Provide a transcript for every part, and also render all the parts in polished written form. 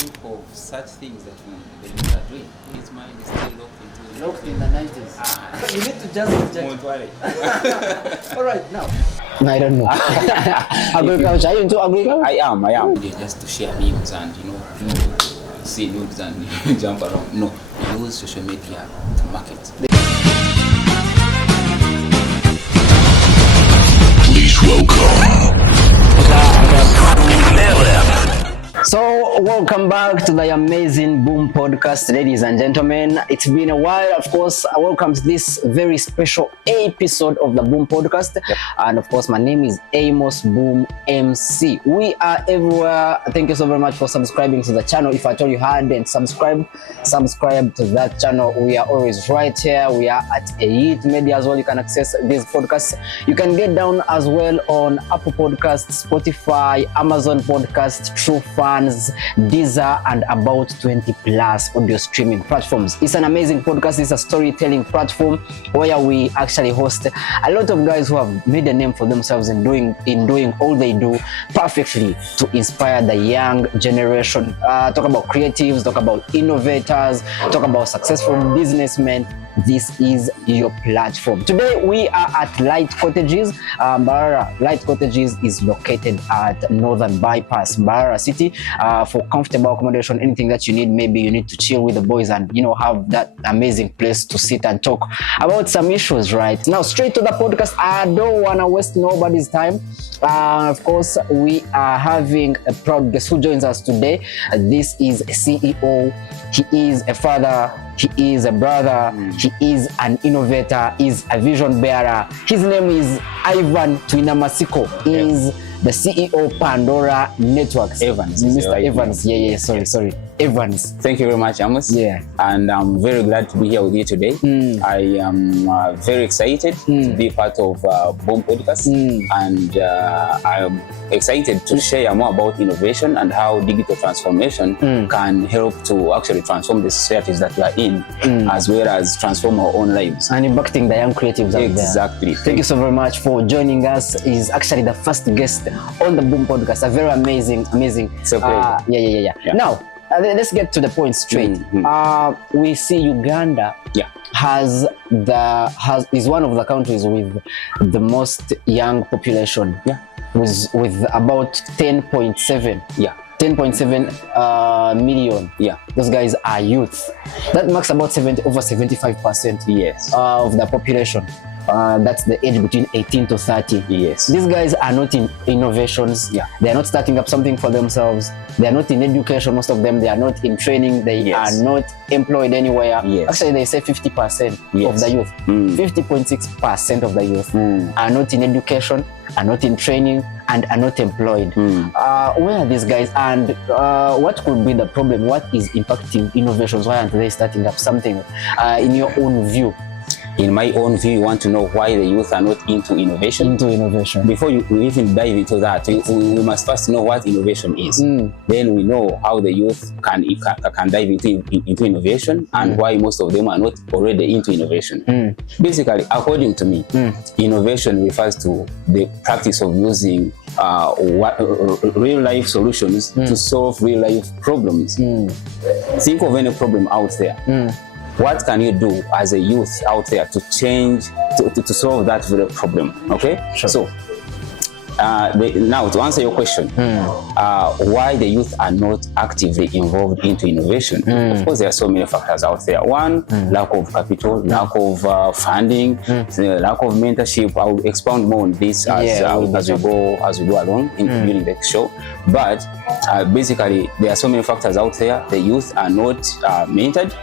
think of such things that the youth are doing. His mind is still locked in the 90s. You need to just reject. Don't worry. All right, now. I don't know. Agriculture, are you into agriculture? I am. Just to share memes and, see nudes and jump around. No, we use social media to market. Please welcome. So, welcome back to the amazing Boom Podcast, ladies and gentlemen. It's been a while, of course. Welcome to this very special episode of the Boom Podcast. Yep. And of course, my name is Amos Boom MC. We are everywhere. Thank you so very much for subscribing to the channel. If I told you hadn't subscribe to that channel. We are always right here. We are at Eyit Media as well. You can access these podcasts. You can get down as well on Apple Podcasts, Spotify, Amazon Podcasts, True Fans, Deezer, and about 20 plus audio streaming platforms. It's an amazing podcast. It's a storytelling platform where we actually host a lot of guys who have made a name for themselves in doing all they do perfectly to inspire the young generation. Talk about creatives, talk about innovators, talk about successful businessmen. This is your platform. Today we are at Light Cottages. Mbarara. Light Cottages is located at Northern Bypass, Mbarara City. For comfortable accommodation, anything that you need. Maybe you need to chill with the boys and have that amazing place to sit and talk about some issues. Right now, straight to the podcast. I don't want to waste nobody's time. Of course, we are having a proud guest who joins us today. This is a CEO. He is a father. He is a brother. He is an innovator. He's a vision bearer. His name is Twineamatsiko. He is the CEO Pandora Networks. Evans. Mr. Right. Evans. Yeah. Sorry. Evans. Thank you very much, Amos. Yeah. And I'm very glad to be here with you today. I am very excited to be part of Boom Podcast. And I'm excited to share more about innovation and how digital transformation can help to actually transform the societies that we are in, as well as transform our own lives. And impacting the young creatives out there. Exactly. Thank you so very much for joining us. He's actually the first guest on the Boom Podcast. A very amazing. It's a pleasure. Yeah. Now, let's get to the point straight. We see Uganda is one of the countries with the most young population. With about 10.7. 10.7 million. Those guys are youth. That marks about over 75% of the population. That's the age between 18 to 30. Yes. These guys are not in innovations. They are not starting up something for themselves. They are not in education, most of them. They are not in training. They are not employed anywhere. Actually, they say 50% of the youth. 50.6% of the youth are not in education, are not in training, and are not employed. Where are these guys, and what could be the problem? What is impacting innovations? Why aren't they starting up something in your own view? In my own view, you want to know why the youth are not into innovation? Before you even dive into that, we must first know what innovation is. Then we know how the youth can dive into innovation and why most of them are not already into innovation. Basically, according to me, innovation refers to the practice of using real-life solutions to solve real-life problems. Think of any problem out there. What can you do as a youth out there to change, to solve that very problem? Okay? Sure. So, now to answer your question, why the youth are not actively involved into innovation? Of course, there are so many factors out there. One, lack of capital, lack of funding, lack of mentorship. I will expound more on this as we go along during the show. But basically, there are so many factors out there. The youth are not mentored.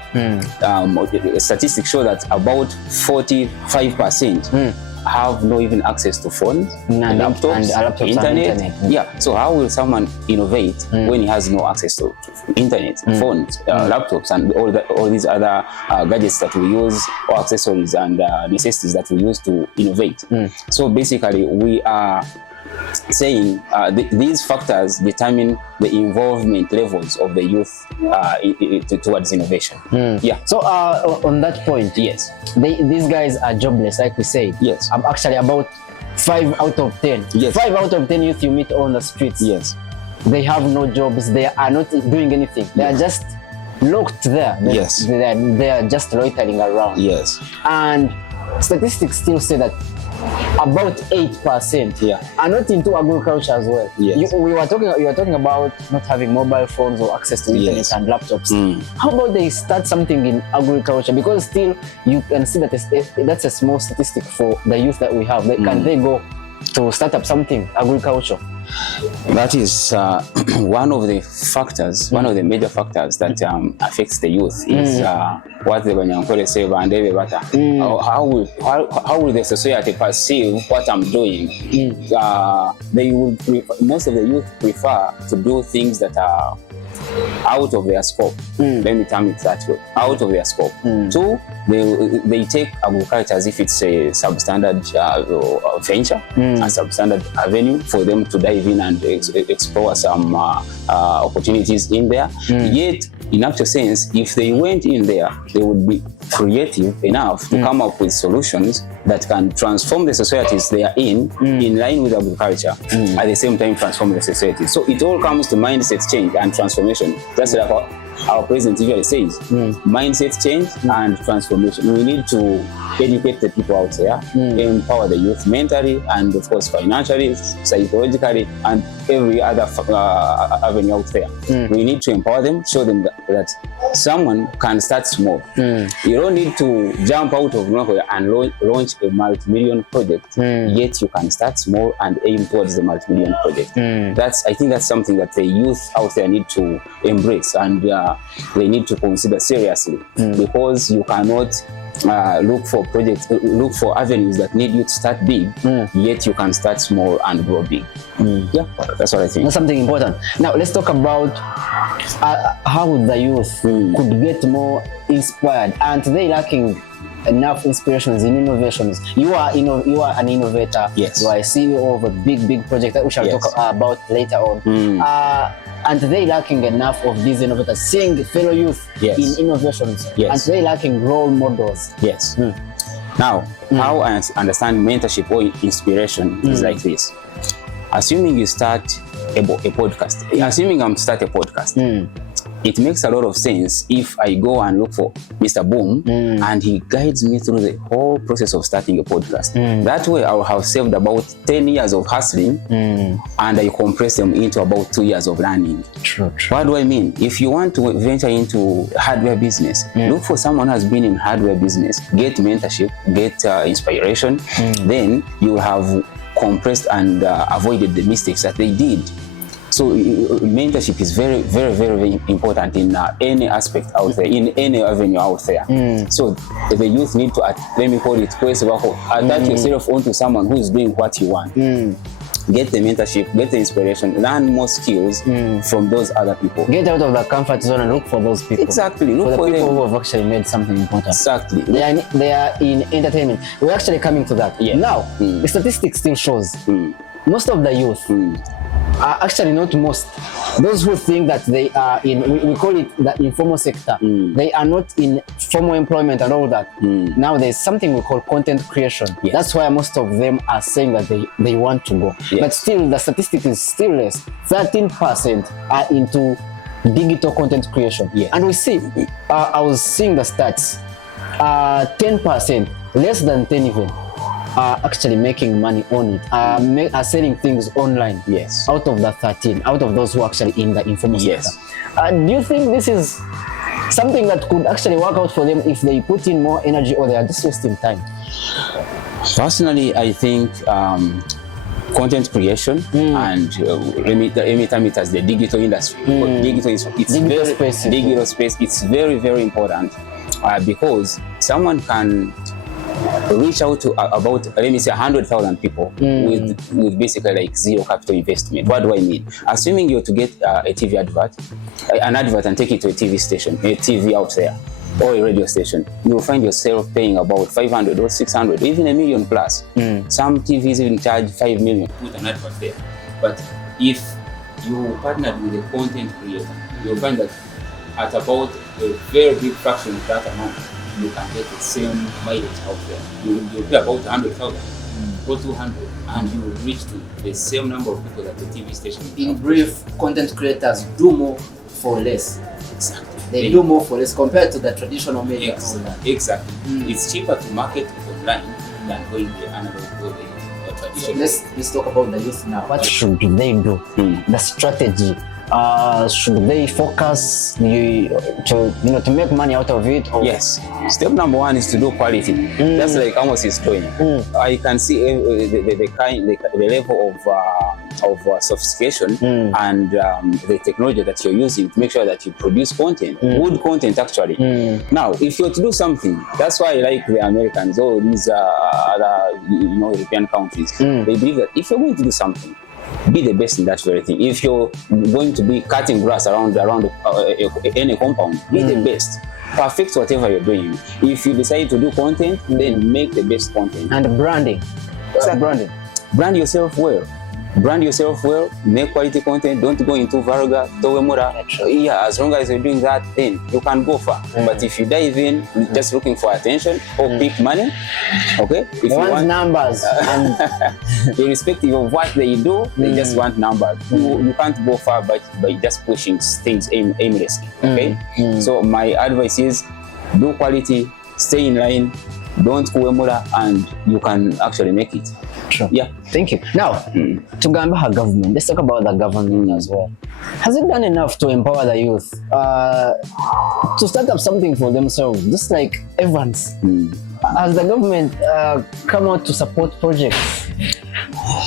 Statistics show that about 45% have no even access to phones, laptops, internet. So how will someone innovate when he has no access to internet, phones, laptops, and all these other gadgets that we use, or accessories and necessities that we use to innovate? So basically, we are saying these factors determine the involvement levels of the youth towards innovation. So on that point, these guys are jobless, like we said. I'm actually about 5 out of 10. 5 out of 10 youth you meet on the streets. they have no jobs, they are not doing anything. They are just locked there. Yes. They are just loitering around. Yes. And statistics still say that about 8% are not into agriculture as well. Yes. You were talking about not having mobile phones or access to internet and laptops. How about they start something in agriculture? Because still you can see that that's a small statistic for the youth that we have. Can they go to start up something agriculture? That is one of the factors, one of the major factors that affects the youth is what the Banyankole say, bandebe bata. How will the society perceive what I'm doing? They would most of the youth prefer to do things that are out of their scope. Let me term it that way. Out of their scope. Two, they take agriculture as if it's a substandard venture, a substandard avenue for them to dive in and explore some opportunities in there. Yet, in actual sense, if they went in there, they would be creative enough to come up with solutions that can transform the societies they are in line with agriculture, at the same time transform the society. So it all comes to mindset change and transformation. That's like our president usually says, mindset change and transformation. We need to educate the people out there, empower the youth mentally and of course financially, psychologically, and every other avenue out there. We need to empower them, show them that someone can start small. You don't need to jump out of nowhere and launch a multi-million project, yet you can start small and aim towards the multi-million project. I think that's something that the youth out there need to embrace and they need to consider seriously, because you cannot look for avenues that need you to start big, yet you can start small and grow big. Yeah, that's what I think. That's something important. Now let's talk about how the youth could get more inspired. And they lacking enough inspirations in innovations. You are an innovator. Yes. You are a CEO of a big project that we shall talk about later on. And they lacking enough of these innovators, seeing fellow youth in innovations. And they lacking role models. Yes. Now, how I understand mentorship or inspiration is like this. Assuming you start a podcast, assuming I'm start a podcast, it makes a lot of sense if I go and look for Mr. Boom and he guides me through the whole process of starting a podcast. That way I'll have saved about 10 years of hustling and I compress them into about 2 years of learning. True. What do I mean? If you want to venture into hardware business, look for someone who has been in hardware business, get mentorship, get inspiration, then you will have compressed and avoided the mistakes that they did. So mentorship is very, very, very important in any aspect out there, in any avenue out there. So the youth need to, let me call it, attach yourself onto someone who is doing what you want. Get the mentorship, get the inspiration, learn more skills from those other people. Get out of the comfort zone and look for those people. Exactly. Look for the people them. who have actually made something important. Exactly. They are in entertainment. We're actually coming to that. Now, the statistics still shows most of the youth are actually not most. Those who think that they are in, we call it the informal sector, they are not in formal employment and all that. Now there's something we call content creation. That's why most of them are saying that they want to go. But still, the statistic is still less. 13% are into digital content creation. And we see, I was seeing the stats, 10%, less than 10 even, are actually making money on it, are selling things online. Out of the 13, out of those who are actually in the informal sector. Do you think this is something that could actually work out for them if they put in more energy, or they are just wasting time? Personally, I think content creation and let me term it as the digital industry. Digital space. It's very, very important because someone can reach out to about, let me say, 100,000 people with basically like zero capital investment. What do I mean? Assuming you're to get a TV advert, an advert and take it to a TV station, a TV out there, or a radio station, you'll find yourself paying about 500 or 600, even $1 million plus. Some TVs even charge 5 million. Put an advert there. But if you partnered with a content creator, you'll find that at about a very big fraction of that amount, you can get the same mileage out there. You'll pay about 100,000 or 200, and you reach to the same number of people that the TV station. In brief, content creators do more for less. Exactly. They do more for less compared to the traditional media. Exactly. It's cheaper to market online than going the analog or the traditional. So let's talk about the youth now. What should they do? The strategy. Should they focus to make money out of it? Or? Yes. Step number one is to do quality. That's like Amos is doing. I can see the level of sophistication and the technology that you're using to make sure that you produce content, good content actually. Now, if you're to do something, that's why I like the Americans or these other European countries. They believe that if you're going to do something, be the best in that very thing. If you're going to be cutting grass around any compound, be the best. Perfect whatever you're doing. If you decide to do content, then make the best content. And branding. Branding. Brand yourself well. Brand yourself well, make quality content, don't go into vulgar, yeah, as long as you're doing that, then you can go far. But if you dive in just looking for attention or quick money, okay? If you want numbers, and irrespective of what they do, they just want numbers. You can't go far by just pushing things aimlessly, okay? So my advice is do quality, stay in line, don't kuemura, and you can actually make it. Sure. Yeah. Thank you. Now, to Gambia government, let's talk about the government as well. Has it done enough to empower the youth to start up something for themselves, just like Evans? Has the government come out to support projects?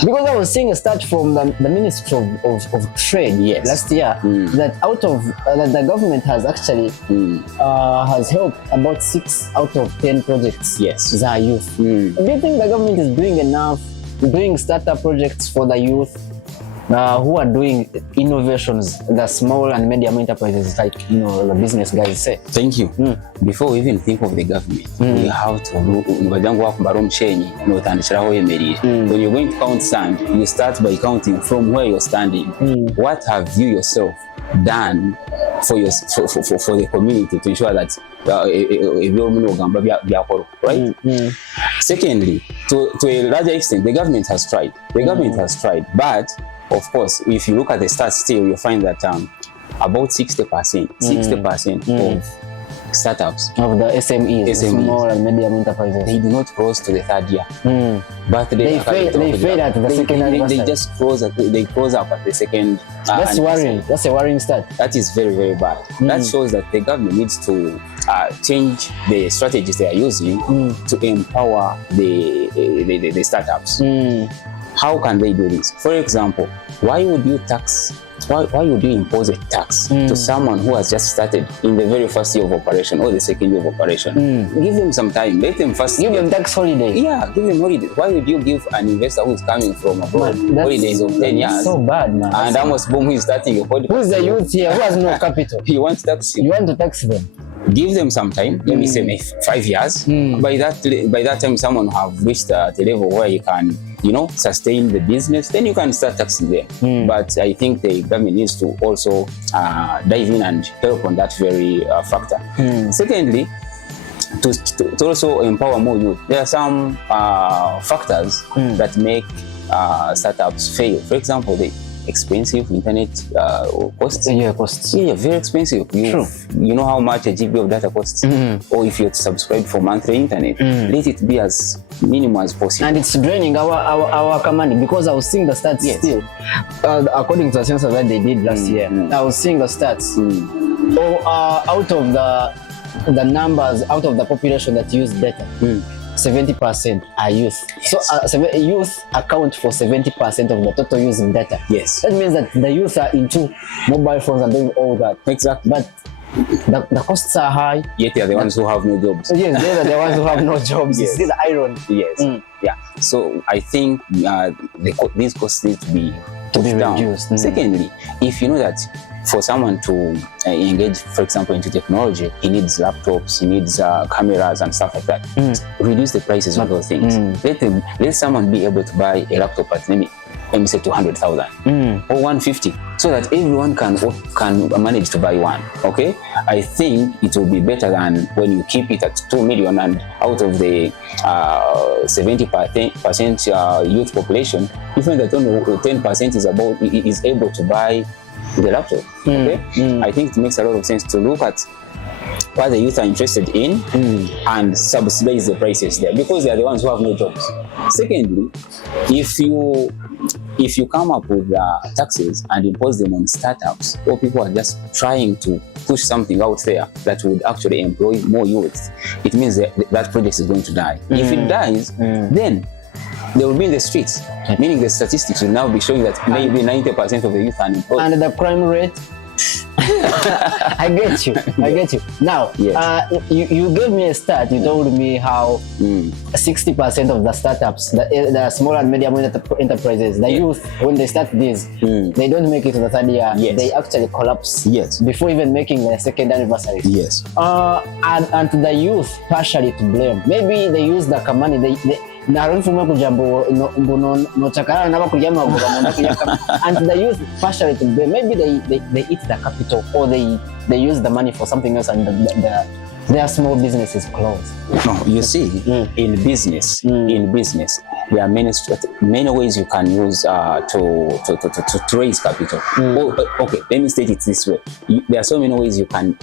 Because I was seeing a stat from the Ministry of Trade last year that out of that the government has actually has helped about 6 out of 10 projects that are youth. Do you think the government is doing enough, doing startup projects for the youth who are doing innovations, the small and medium enterprises, like the business guys say? Thank you. Before we even think of the government, we have to look. When you're going to count sand, you start by counting from where you're standing. What have you yourself done for the community to ensure that right? Secondly, to a larger extent, the government has tried. But of course, if you look at the stats still, you'll find that about 60% of startups, of the SMEs, small and medium enterprises, they do not cross to the 3rd year. But they fail at the second year. They just close up at the second. That's worrying. That's a worrying stat. That is very, very bad. That shows that the government needs to change the strategies they are using to empower the startups. How can they do this? For example, why would you impose a tax to someone who has just started in the very first year of operation or the second year of operation? Give them some time. Let them first give them tax holiday. Yeah, give them holiday. Why would you give an investor who is coming from abroad holidays of 10 years? So bad, man. And Amos Boom, who is starting a podcast. Who's the youth here who has no capital? You want to tax him. You want to tax them. Give them some time, let me say 5 years. By that time, someone have reached at a level where you can, sustain the business. Then you can start taxing them. But I think the government needs to also dive in and help on that very factor. Secondly, to also empower more youth, there are some factors that make startups fail. For example, the expensive internet costs. Yeah, very expensive. You know how much a GB of data costs? Or if you're to subscribe for monthly internet, let it be as minimal as possible. And it's draining our money, because I was seeing the stats still. According to the census that they did last year, I was seeing the stats. Out of the numbers, out of the population that use data, 70% are youth. So youth account for 70% of the total using data. Yes. That means that the youth are into mobile phones and doing all that. Exactly. But the costs are high. Yet they are the ones who have no jobs. Yes, they are the ones who have no jobs. Yes. This is the irony. Yes. Yeah. So I think these costs need to be reduced. Secondly, if you know that for someone to engage, for example, into technology, he needs laptops, he needs cameras and stuff like that. Reduce the prices of those things. Let someone be able to buy a laptop at let me say 200,000 or 150, so that everyone can manage to buy one. Okay, I think it will be better than when you keep it at 2 million, and out of the 70% youth population, you find that only 10% is able to buy the laptop. Okay, I think it makes a lot of sense to look at what the youth are interested in and subsidize the prices there, because they are the ones who have no jobs. Secondly, if you come up with taxes and impose them on startups, or people are just trying to push something out there that would actually employ more youth, it means that project is going to die. If it dies, then they will be in the streets, meaning the statistics will now be showing that maybe 90% of the youth are unemployed. And the crime rate? I get you. Now, yes. You gave me a stat. You told me how 60% of the startups, the small and medium enterprises, the youth, when they start this, they don't make it to the third year. Yes. They actually collapse before even making the second anniversary. Yes. And the youth partially to blame. Maybe they use the money. And the youth partially to blame. Maybe they eat the capital, or they use the money for something else, and their small businesses close. No, you see, in business, there are many ways you can use to raise capital. Okay, let me state it this way: there are so many ways you can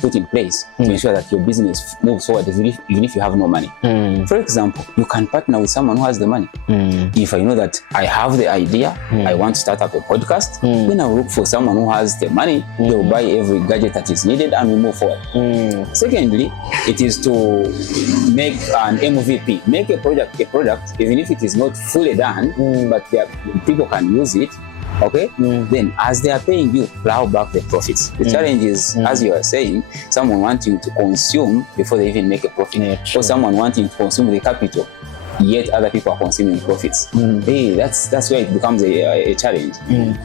put in place to ensure that your business moves forward, even if you have no money. For example, you can partner with someone who has the money. If I know that I have the idea, I want to start up a podcast, then I'll look for someone who has the money. They will buy every gadget that is needed, and we move forward. Secondly, it is to make an MVP, make a product, even if it is not fully done, but people can use it. Okay, then as they are paying you, plow back the profits. The challenge is, as you are saying, someone wanting to consume before they even make a profit, or someone wanting to consume the capital, yet other people are consuming profits. Hey, that's where it becomes a challenge.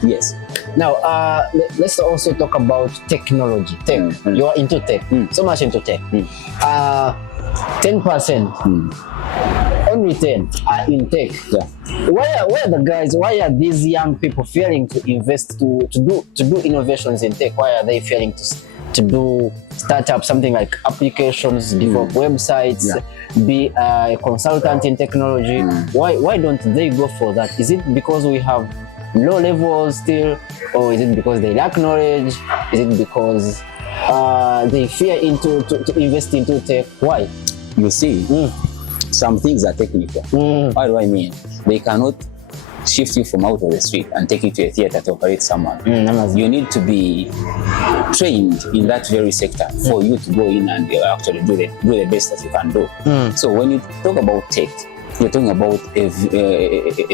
Yes. Now, let's also talk about technology. Tech. You are into tech. So much into tech. 10%. Only 10 are in tech. Why are these young people failing to invest to do innovations in tech? Why are they failing to do startup, something like applications, develop websites, be a consultant in technology? Why don't they go for that? Is it because we have low levels still, or is it because they lack knowledge? Is it because they fear to invest into tech? Why? You see, some things are technical. What do I mean? They cannot shift you from out of the street and take you to a theater to operate someone. You need to be trained in that very sector for you to go in and actually do the best that you can do. So when you talk about tech, you're talking about a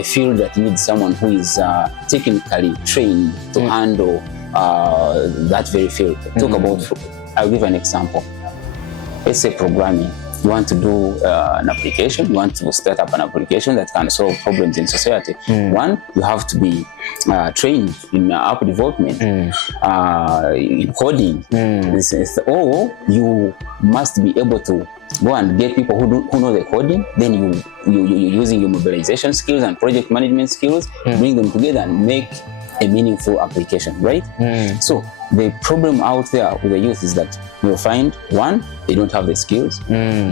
field that needs someone who is technically trained to handle that very field. I'll give an example. Let's say programming. You want to do an application, you want to start up an application that can solve problems in society. One, you have to be trained in app development, in coding, or you must be able to go and get people who know the coding. Then you're using your mobilization skills and project management skills, bring them together and make a meaningful application, right? So the problem out there with the youth is that you'll find, one, they don't have the skills,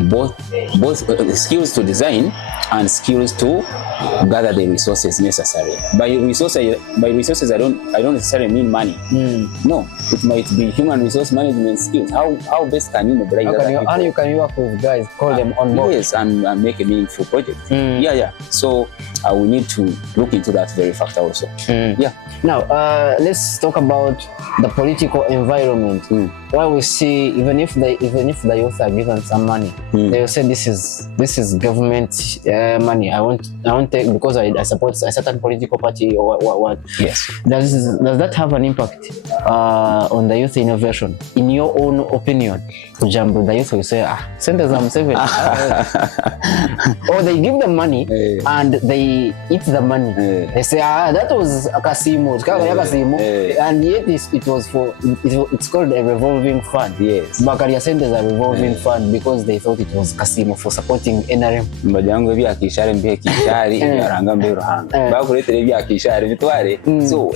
both the skills to design and skills to gather the resources necessary. By resources, I don't necessarily mean money. No, it might be human resource management skills. How best can you mobilize other people? And you can work with guys, call them on board. Yes, and make a meaningful project. So we need to look into that very factor also. Now, let's talk about the political environment. Why we see, even if the youth are given some money, they will say this is government money. I want take because I support a certain political party or what. Yes. Does that have an impact on the youth innovation? In your own opinion, for example, the youth will say, send them 7. Or they give them money and they eat the money. They say, that was a casino, and yet it was for it's called a revolving fund. Yes. Bakaria sent as a revolving fund because they thought it was Kasimo for supporting NRM. Mbajango bya kishare mbe kishare yaranga mbe ruhanga. Bakuletere bya kishare bitware. So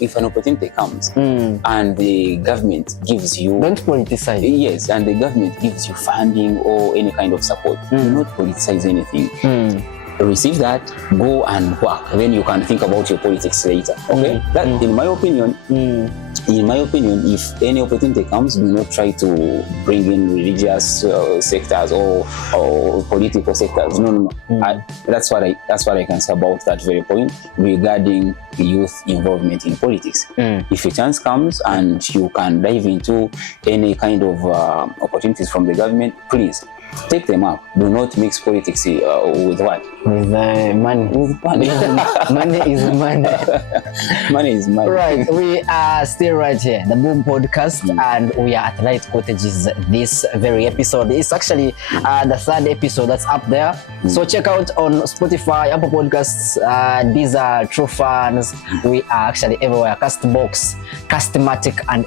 if an opportunity comes and the government gives you, don't politicize. Yes, and the government gives you funding or any kind of support, do not politicize anything. Receive that, go and work. Then you can think about your politics later. Okay, that in my opinion, if any opportunity comes, do not try to bring in religious sectors or political sectors. No. That's what I can say about that very point regarding youth involvement in politics. If a chance comes and you can dive into any kind of opportunities from the government, please take them up. Do not mix politics with what? With money. With money. Money is money. Money is money. Right. We are still right here, the Boom Podcast, and we are at Light Cottages this very episode. It's actually the third episode that's up there. So check out on Spotify, Apple Podcasts, these are True Fans. We are actually everywhere. Castbox, Castmatic, and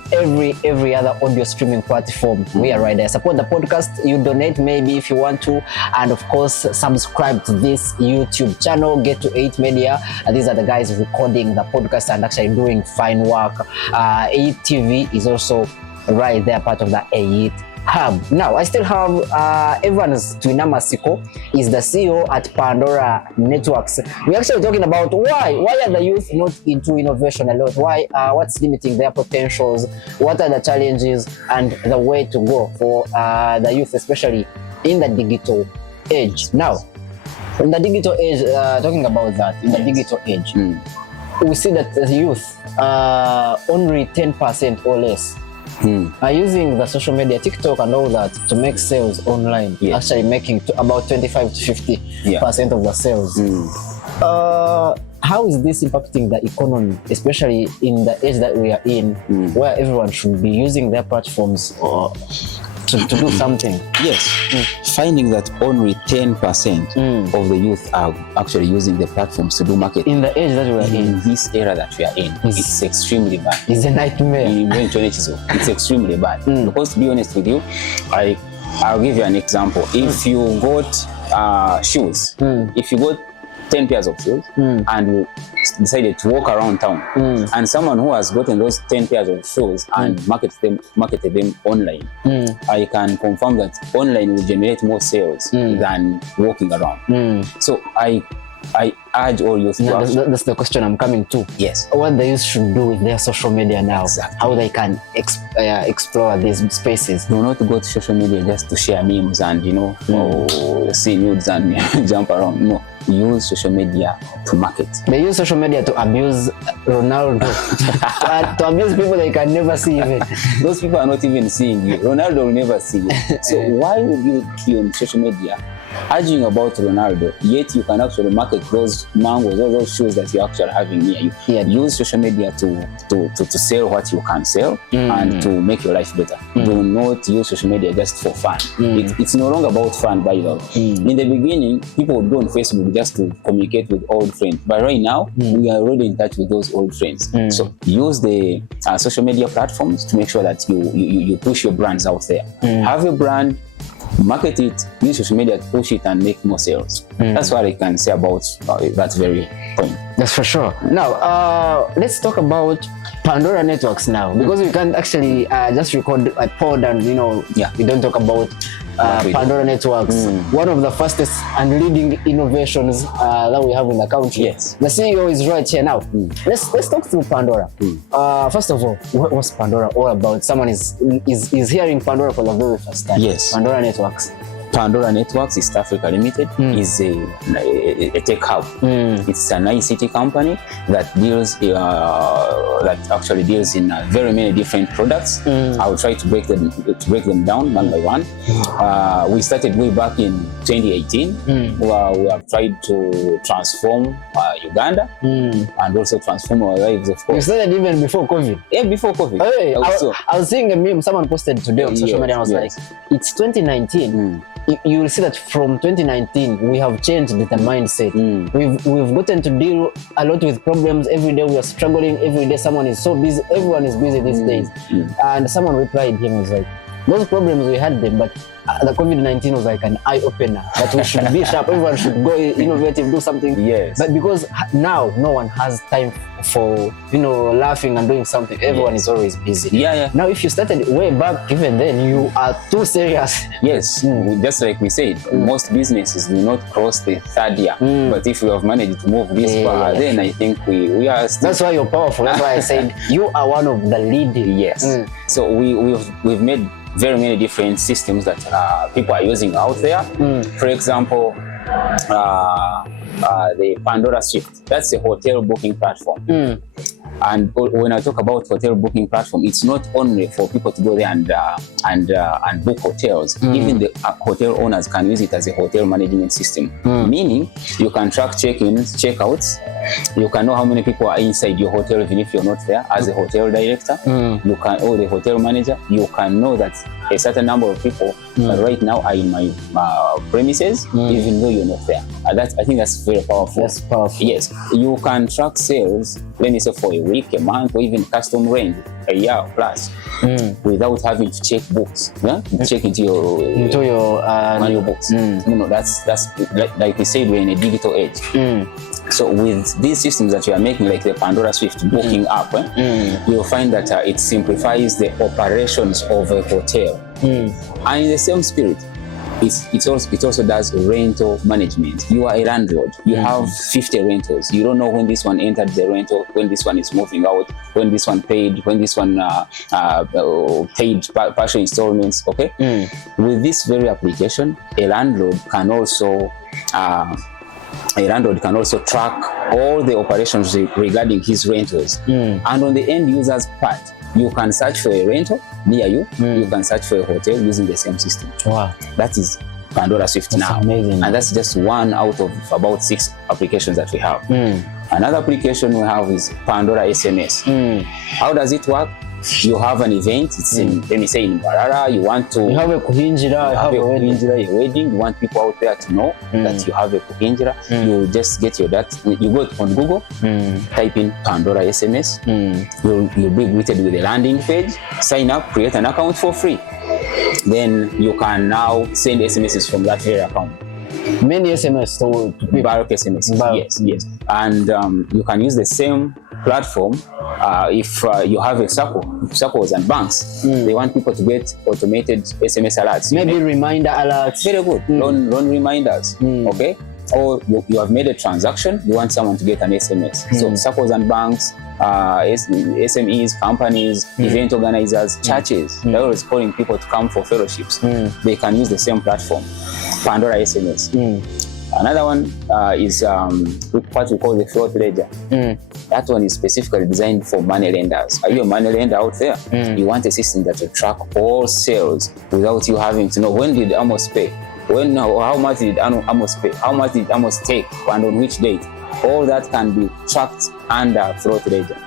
every other audio streaming platform. We are right there. Support the podcast. You donate maybe if you want to, and of course subscribe to this YouTube channel. Get to Eyit Media. These are the guys recording the podcast and actually doing fine work. Eyit TV is also right there, part of the Eyit Hub. Now I still have Evans Twineamatsiko is the CEO at Pandora Networks. We're actually talking about why are the youth not into innovation a lot? Why what's limiting their potentials? What are the challenges and the way to go for the youth, especially in the digital age? Now, in the digital age, talking about that, in the digital age, we see that the youth only 10% or less are using the social media, TikTok and all that, to make sales online. Actually making about 25 to 50% of the sales. How is this impacting the economy, especially in the age that we are in, where everyone should be using their platforms to do something? Yes. Finding that only 10% of the youth are actually using the platforms to do marketing. In the age that we are in this era that we are in, it's extremely bad. It's a nightmare. It's extremely bad. Because to be honest with you, I'll give you an example. If you got shoes, if you got 10 pairs of shoes and you decided to walk around town, and someone who has gotten those 10 pairs of shoes and marketed them online, I can confirm that online will generate more sales than walking around. So I urge all youth. That's the question I'm coming to. Yes. What the youth should do with their social media now. Exactly. How they can explore these spaces. Do not go to social media just to share memes and see nudes and jump around. No. Use social media to market. They use social media to abuse Ronaldo, to abuse people they can never see even. Those people are not even seeing you. Ronaldo will never see you. So why would you be on social media urging about Ronaldo, yet you can actually market those mangoes or those shoes that you're actually having near you? Use social media to sell what you can sell and to make your life better. Do not use social media just for fun. It's no longer about fun, by the way. In the beginning, people would go on Facebook just to communicate with old friends, but right now we are already in touch with those old friends. So use the social media platforms to make sure that you push your brands out there. Have a brand, market it, use social media to push it and make more sales. That's what I can say about that very point. That's for sure. Now, let's talk about Pandora Networks now, because we can't actually just record a pod and we don't talk about Pandora Networks, one of the fastest and leading innovations that we have in the country. Yes. The CEO is right here now. Let's talk through Pandora. First of all, what's Pandora all about? Someone is hearing Pandora for the very first time. Yes. Pandora Networks. Pandora Networks East Africa Limited is a tech hub. It's an ICT company that actually deals in very many different products. I will try to break them down one by one. We started way back in 2018. We have tried to transform Uganda and also transform our lives, of course. You started even before COVID? Yeah, before COVID. Hey, I was seeing a meme someone posted today on social media. I was like, it's 2019. you will see that from 2019 we have changed the mindset. We've gotten to deal a lot with problems every day. We are struggling every day. Someone is so busy. Everyone is busy these days. And someone replied him, was like, those problems we had them, but the COVID-19 was like an eye-opener that we should be sharp. Everyone should go innovative, do something. Yes. But because now no one has time for laughing and doing something. Everyone is always busy. Yeah. Now if you started way back, even then you are too serious. Yes. Just like we said, most businesses do not cross the third year. But if we have managed to move this far, then I think we are still... That's why you're powerful. That's why I said you are one of the leading. Yes. So we've made very many different systems that people are using out there. For example, the Pandora Swift, that's a hotel booking platform. And when I talk about hotel booking platform, it's not only for people to go there and book hotels. Even the hotel owners can use it as a hotel management system. Meaning you can track check-ins, check-outs. You can know how many people are inside your hotel even if you're not there. As a hotel director, you can, or the hotel manager, you can know that a certain number of people right now are in my premises, even though you're not there. I think that's very powerful. That's powerful. Yes, you can track sales, let me say for a week, a month, or even custom rent, a year plus, without having to check books. Check into your manual books. That's like we said, we're in a digital age. So with these systems that we are making, like the Pandora Swift booking app, you'll find that it simplifies the operations of a hotel. And in the same spirit, it also does rental management. You are a landlord. You have 50 rentals. You don't know when this one entered the rental, when this one is moving out, when this one paid, when this one paid partial installments. Okay. With this very application, a landlord can also track all the operations regarding his rentals. And on the end user's part, you can search for a rental near you. You can search for a hotel using the same system. Wow. That is Pandora Swift now. Amazing. And that's just one out of about 6 applications that we have. Another application we have is Pandora SMS. How does it work? You have an event, it's in, let me say in Barara, you have a kuhinjira, a wedding, you want people out there to know that you have a kuhinjira. You just get your data, you go on Google, type in Pandora SMS, you'll be greeted with a landing page, sign up, create an account for free. Then you can now send SMSs from that very account. Many SMS to people. Bulk SMS, yes. And you can use the same platform if you have a circles and banks. They want people to get automated SMS alerts. Maybe reminder alerts. Very good. Loan reminders. Okay. Or you have made a transaction, you want someone to get an SMS. So circles and banks, SMEs, companies, event organizers, churches, they're always calling people to come for fellowships. They can use the same platform, Pandora SMS. Another one is what we call the float ledger. That one is specifically designed for money lenders. Are you a money lender out there? You want a system that will track all sales without you having to know when did Amos pay, how much did Amos pay, how much did Amos take, and on which date. All that can be tracked under float ledger.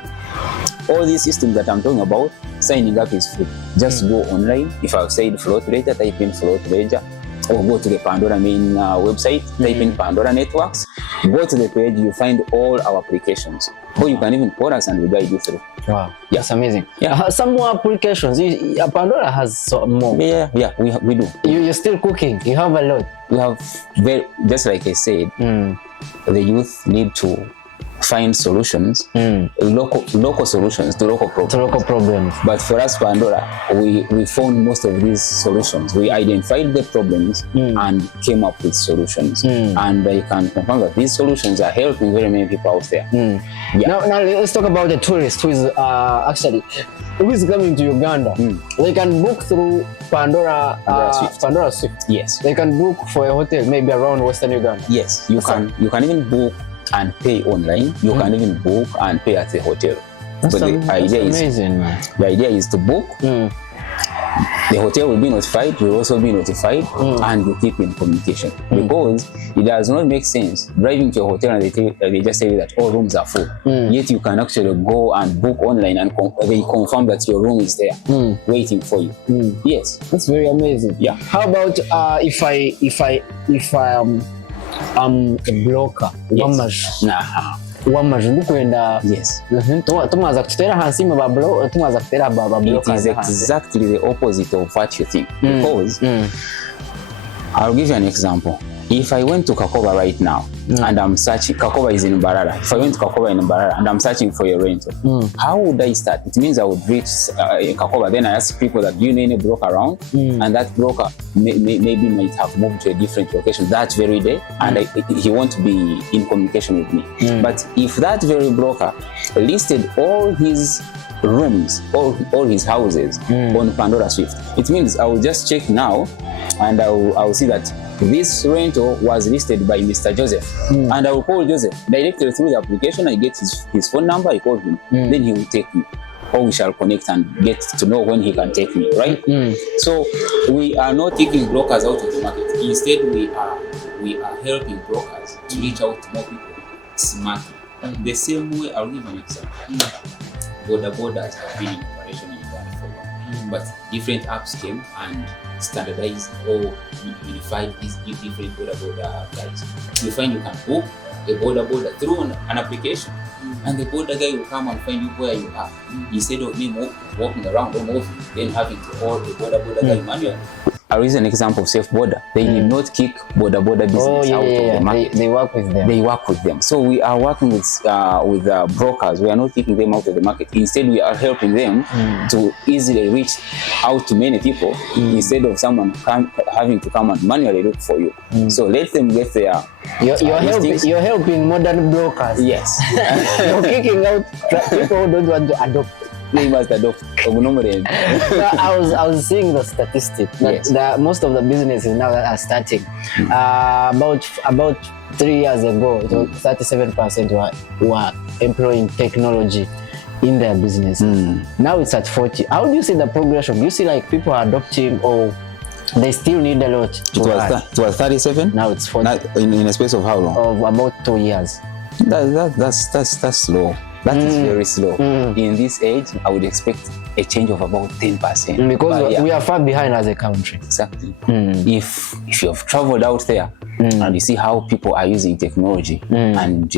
All these systems that I'm talking about, signing up is free. Just go online. If I've said float ledger, type in float ledger. Or go to the Pandora main website, type in Pandora Networks, go to the page, you find all our applications. Or you can even call us and we'll guide you through. Wow, that's amazing. Some more applications. Pandora has some more. Yeah, we do. You're still cooking. You have a lot. We have, just like I said, the youth need to find solutions, local solutions to local problems. But for us, Pandora, we found most of these solutions. We identified the problems and came up with solutions. And I can confirm that these solutions are helping very many people out there. Now let's talk about the tourist who is coming to Uganda. They can book through Pandora Swift. Yes. They can book for a hotel maybe around Western Uganda. Yes, you can even book and pay online. You can even book and pay at the hotel. That's amazing, man. The idea is to book, the hotel will be notified, will also be notified, and you keep in communication. Because it does not make sense driving to a hotel and they just tell you that all rooms are full. Yet you can actually go and book online and they confirm that your room is there waiting for you. Yes. That's very amazing. Yeah. How about if I'm a broker? Yes. Wamaju ndikwenda yes. Tumaza kutera hansi mu bablo tumaza kutera It is exactly the opposite of what you think. Because I'll give you an example. If I went to Kakoba right now and I'm searching, Kakoba is in Mbarara. If I went to Kakoba in Mbarara and I'm searching for a rental, how would I start? It means I would reach Kakoba, then I ask people that, do you know any broker around? And that broker maybe might have moved to a different location that very day, and he won't be in communication with me. But if that very broker listed all his rooms, all his houses on Pandora Swift, it means I will just check now and I will see that this rental was listed by Mr. Joseph, and I will call Joseph directly through the application. I get his phone number, I call him, then he will take me, or we shall connect and get to know when he can take me, right? So we are not taking brokers out of the market. Instead, we are helping brokers to reach out to more people smartly. The same way, I'll give an example. Borders have been in operation in Uganda for a while, but different apps came and standardized or unified these different border guys. You find you can book a border through an application, and the border guy will come and find you where you are, instead of me walking around or moving, then having to call the border guy manually. I'll use an example of Safe Border. They did not kick border business out of the market. They work with them. They work with them. So we are working with brokers. We are not kicking them out of the market. Instead, we are helping them to easily reach out to many people instead of someone having to come and manually look for you. So let them get their You're helping modern brokers. Yes. You're kicking out people who don't want to adopt. They must adopt. I was seeing the statistic that most of the businesses now that are starting, about 3 years ago, it was 37% were employing technology in their business. Now it's at 40. How do you see the progression? Do you see like people are adopting, or they still need a lot to It was 37. Now it's 40. In a space of how long? Of about 2 years. That's slow. That is very slow. In this age, I would expect a change of about 10%. Because we are far behind as a country. Exactly. If you have traveled out there and you see how people are using technology and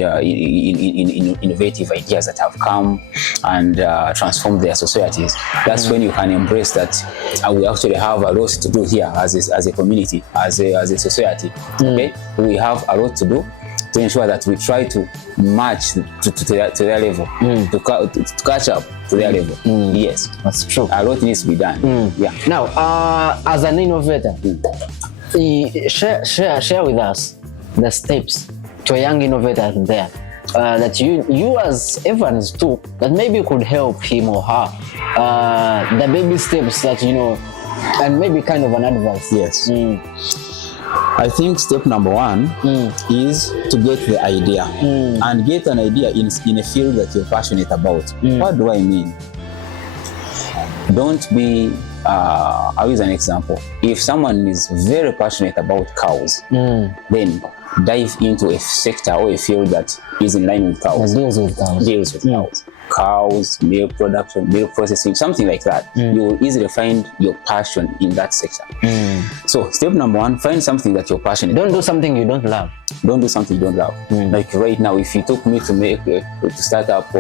innovative ideas that have come and transformed their societies, that's when you can embrace that we actually have a lot to do here as a community, as a society. Okay, we have a lot to do to ensure that we try to match to their level, to catch up to their level. Yes, that's true. A lot needs to be done. Yeah. Now, as an innovator, share with us the steps to a young innovator there that you as Evans took that maybe could help him or her. The baby steps that and maybe kind of an advice. Yes. I think step number one is to get the idea and get an idea in a field that you're passionate about. What do I mean? Don't be, I'll use an example. If someone is very passionate about cows, then dive into a sector or a field that is in line with cows. Deals with cows. Cows, milk production, milk processing, something like that. You will easily find your passion in that sector. So step number one, find something that you're passionate about. Don't do something you don't love. Don't do something you don't love. Like right now, if you took me to start up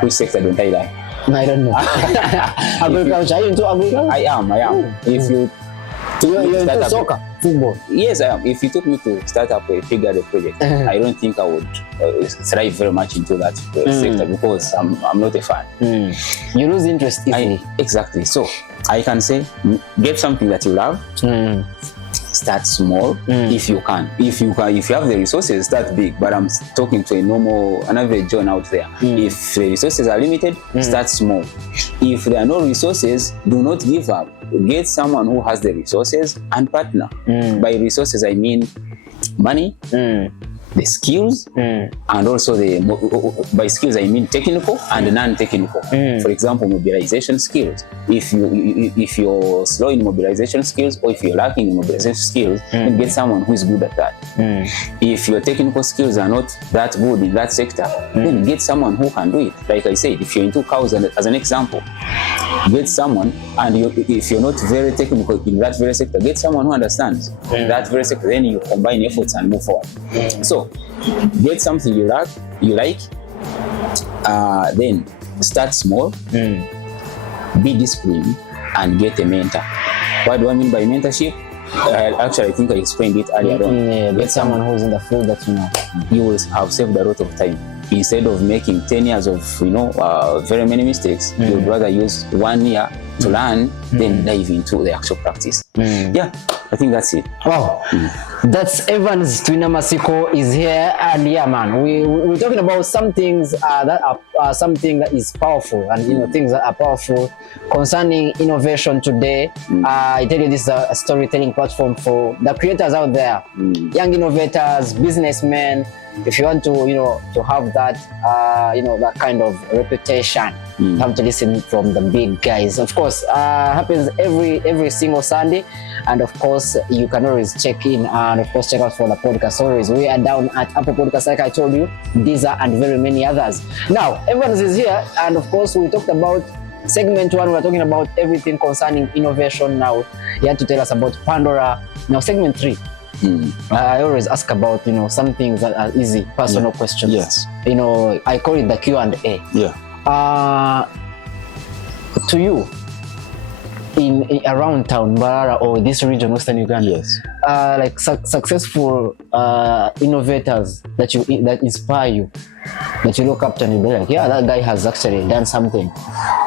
which sector don't I like? I don't know. Agriculture. Are you into agriculture? I am. If you You're into soccer, football. Yes, I am. If you took me to start up a bigger project, I don't think I would thrive very much into that sector because I'm not a fan. You lose interest easily. Exactly. So I can say, get something that you love. Start small if you can. If you have the resources, start big. But I'm talking to an average John out there. If the resources are limited, start small. If there are no resources, do not give up. Get someone who has the resources and partner. By resources, I mean money, the skills and also by skills I mean technical and non-technical. For example, mobilization skills. If you're slow in mobilization skills, or if you're lacking in mobilization skills, then get someone who is good at that. If your technical skills are not that good in that sector, then get someone who can do it. Like I said, if you're into cows as an example, get someone, and if you're not very technical in that very sector, get someone who understands that very sector. Then you combine efforts and move forward. So get something you like, then start small, be disciplined, and get a mentor. What do I mean by mentorship? Actually, I think I explained it earlier on. Get someone who's in the field that you know. You will have saved a lot of time. Instead of making 10 years of very many mistakes, you would rather use 1 year to learn than dive into the actual practice. Yeah, I think that's it. Wow, that's Evans Twineamatsiko is here, and yeah, man, we're talking about some things that are something that is powerful, and things that are powerful concerning innovation today. I tell you, this is a storytelling platform for the creators out there, young innovators, businessmen. If you want to have that that kind of reputation, you have to listen from the big guys. Of course, happens every single Sunday, and of course you can always check in and of course check out for the podcast. Always, we are down at Apple Podcasts, like I told you, Deezer, and very many others. Now Evans is here, and of course we talked about segment 1. We're talking about everything concerning innovation. Now you had to tell us about Pandora. Now segment 3. I always ask about some things that are easy, personal questions. Yes. I call it the Q&A. Yeah. To you, in around town, Mbarara or this region, Western Uganda. Yes. Like successful innovators that inspire you, that you look up to, and you be like, yeah, that guy has actually done something.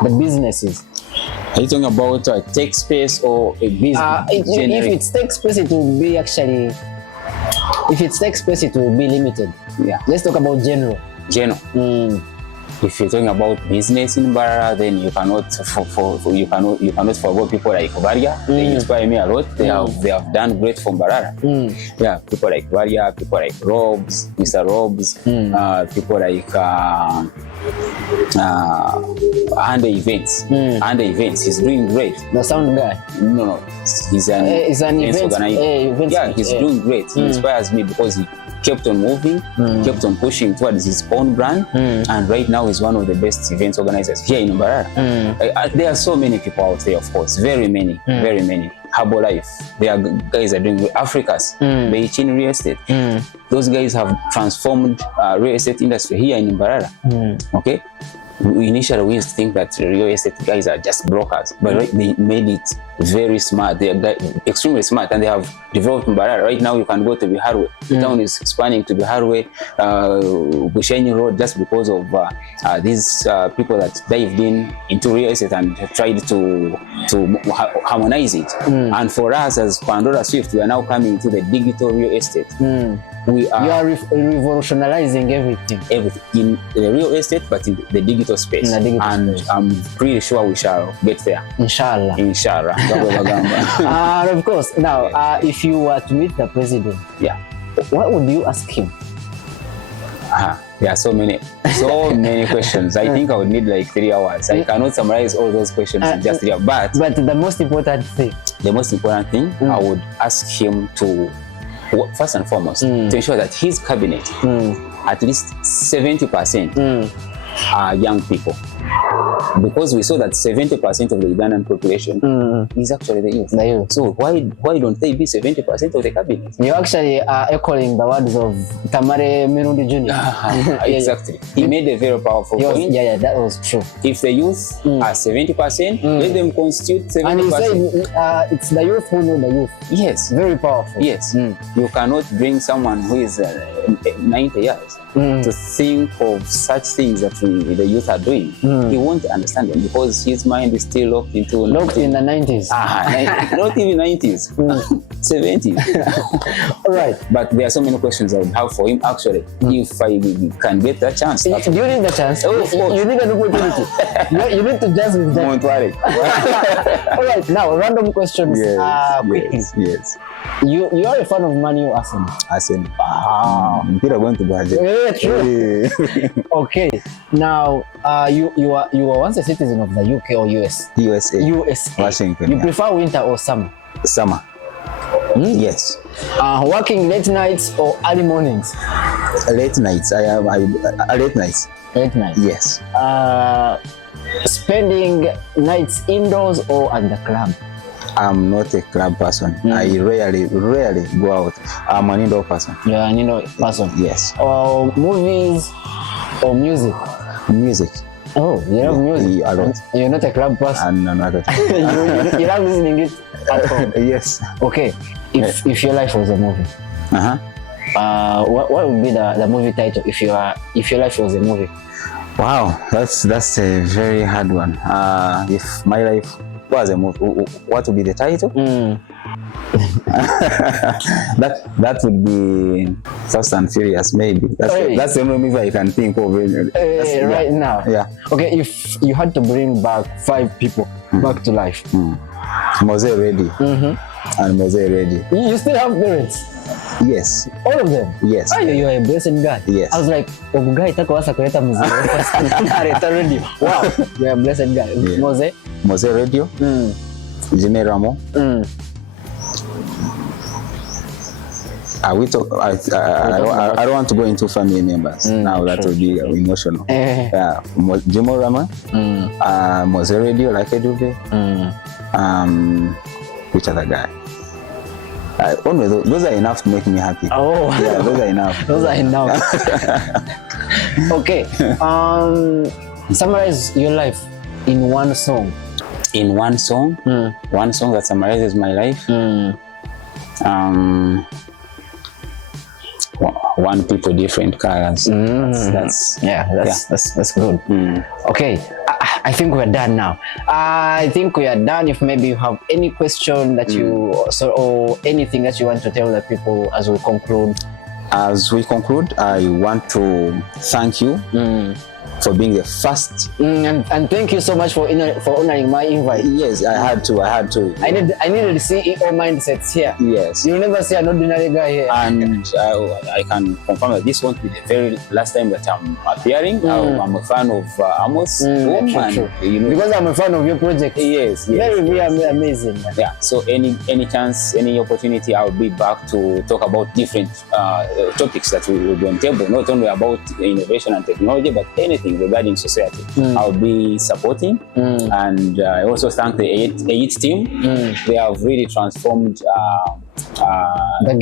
The businesses. Are you talking about a tech space or a business? If it's tech space, it will be actually. If it's tech space, it will be limited. Yeah. Let's talk about general. If you're talking about business in Mbarara, then you cannot forget people like Varia. They inspire me a lot. They have done great for Mbarara. Yeah, people like Varia, people like Robs, Mr. Robs, people like Under Events. Under Events, he's doing great. The sound guy. No, he's an events organizer. Yeah, he's doing great. He inspires me because he kept on moving, kept on pushing towards his own brand, and right now he's one of the best events organizers here in Mbarara. There are so many people out there, of course, very many. Herbalife, their guys are doing Africa's, Eyit in real estate. Those guys have transformed real estate industry here in Mbarara. Okay. Initially, we used to think that real estate guys are just brokers, but they made it very smart. They are extremely smart, and they have developed Mbarara. Right now, you can go to Biharwe. The town is expanding to Biharwe, Bushenyi Road, just because of these people that dived into real estate and tried to harmonize it. And for us as Pandora Swift, we are now coming to the digital real estate. You are revolutionizing everything in the real estate, but in the digital space. I'm pretty sure we shall get there. Inshallah. Of course. Now, if you were to meet the president, what would you ask him? There are so many questions. I think I would need like 3 hours. I cannot summarize all those questions in just 3 hours. But the most important thing. I would ask him to, first and foremost, to ensure that his cabinet, at least 70% are young people. Because we saw that 70% of the Ugandan population is actually the youth. So why don't they be 70% of the cabinet? You actually are echoing the words of Tamare Mirundi Jr. Exactly. He made a very powerful point. Yeah, that was true. If the youth are 70%, let them constitute 70%. And he said it's the youth who know the youth. Yes. Very powerful. Yes. You cannot bring someone who is 90 years to think of such things that the youth are doing, he won't understand them because his mind is still locked in the 90s. Not even 90s, 70s. All right. But there are so many questions I would have for him actually, if I can get that chance. Do you need the chance? Oh, of course. You need an opportunity. You need to just with them. Don't worry. All right, now random questions. Quickly. Yes. You are a fan of Man U, Arsenal? Arsenal. You're going to go ahead. Yeah, true. Okay. Now, you were once a citizen of the UK or US? USA. Washington. You prefer winter or summer? Summer. Yes. Working late nights or early mornings? Late nights. Late nights. Late nights. Yes. Spending nights indoors or at the club? I'm not a club person. I rarely go out. I'm an indoor person. You're an indoor person? Yes. Movies or music? Music. Oh, you love music? A lot. You're not a club person? No, not at all. You love listening it at home? Yes. Okay. If your life was a movie, what would be the movie title if your life was a movie? Wow, that's a very hard one. If my life was a movie, what would be the title? that would be Fast and Furious, maybe. That's the only movie I can think of right now. Yeah. Okay, if you had to bring back 5 people back to life, Mose ready. And Mose ready. You still have parents? Yes. All of them? Yes. Oh, you are a blessed guy. Yes. I was like, guy, wasa kuleta muziki. Wow, you are a blessed guy. Yeah. Mose radio. Jimmy Ramo. I don't want to go into family members now. That will be emotional. Yeah, Jimo Rama, Mose Radio, like Eduve. Which other guy? Only those are enough to make me happy. Oh, yeah, those are enough. Those are enough. Okay. Summarize your life in one song. In one song? One song that summarizes my life? One people, different colors. That's good. Okay, I think we're done now. I think we are done. If maybe you have any question that or anything that you want to tell the people as we conclude. As we conclude, I want to thank you for being the first. And thank you so much for honoring my invite. Yes, I had to. I needed CEO mindsets here. Yes. You'll never see an ordinary guy here. And I can confirm that this won't be the very last time that I'm appearing. I'm a fan of Amos. True. Because I'm a fan of your project. Yes. Very amazing. Yeah. So any chance, any opportunity, I'll be back to talk about different topics that we will be on table. Not only about innovation and technology, but anything regarding society. I'll be supporting, and I also thank the Eyit team. They have really transformed the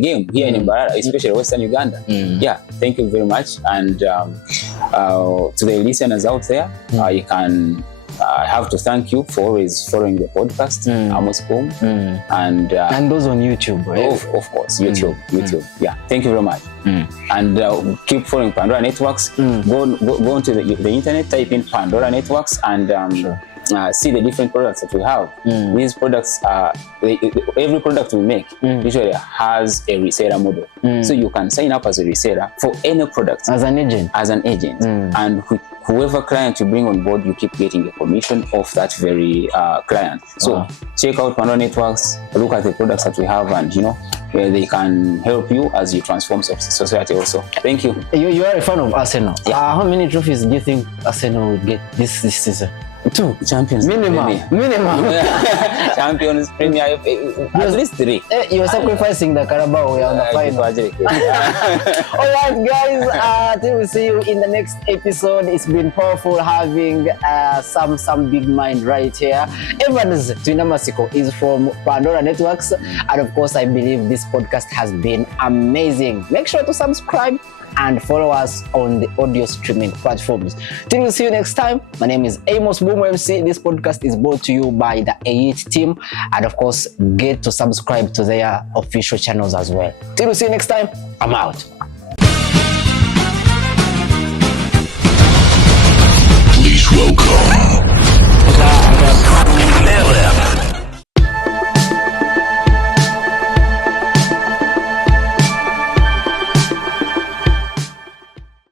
game here in Mbarara, especially Western Uganda. Yeah, thank you very much. And to the listeners out there, you can. I have to thank you for always following the podcast, Amos Boom, and those on YouTube, right? Of course, YouTube. Yeah, thank you very much. And keep following Pandora Networks. Go onto the internet, type in Pandora Networks, and see the different products that we have. These products, every product we make usually has a reseller model. So you can sign up as a reseller for any product. As an agent. And whoever client you bring on board, you keep getting a commission of that very client. So check out Pandora Networks, look at the products that we have, and where they can help you as you transform society also. Thank you. You are a fan of Arsenal. Yeah. How many trophies do you think Arsenal will get this season? 2 Champions minimum. Champions Premier, at least 3. You're sacrificing the Carabao. We are on the final. All right, guys. Till we see you in the next episode. It's been powerful having some big mind right here. Evans Twineamatsiko is from Pandora Networks, and of course, I believe this podcast has been amazing. Make sure to subscribe and follow us on the audio streaming platforms. Till we see you next time, my name is Amos Boom MC. This podcast is brought to you by the Eyit team, and of course, get to subscribe to their official channels as well. Till we see you next time, I'm out. welcome.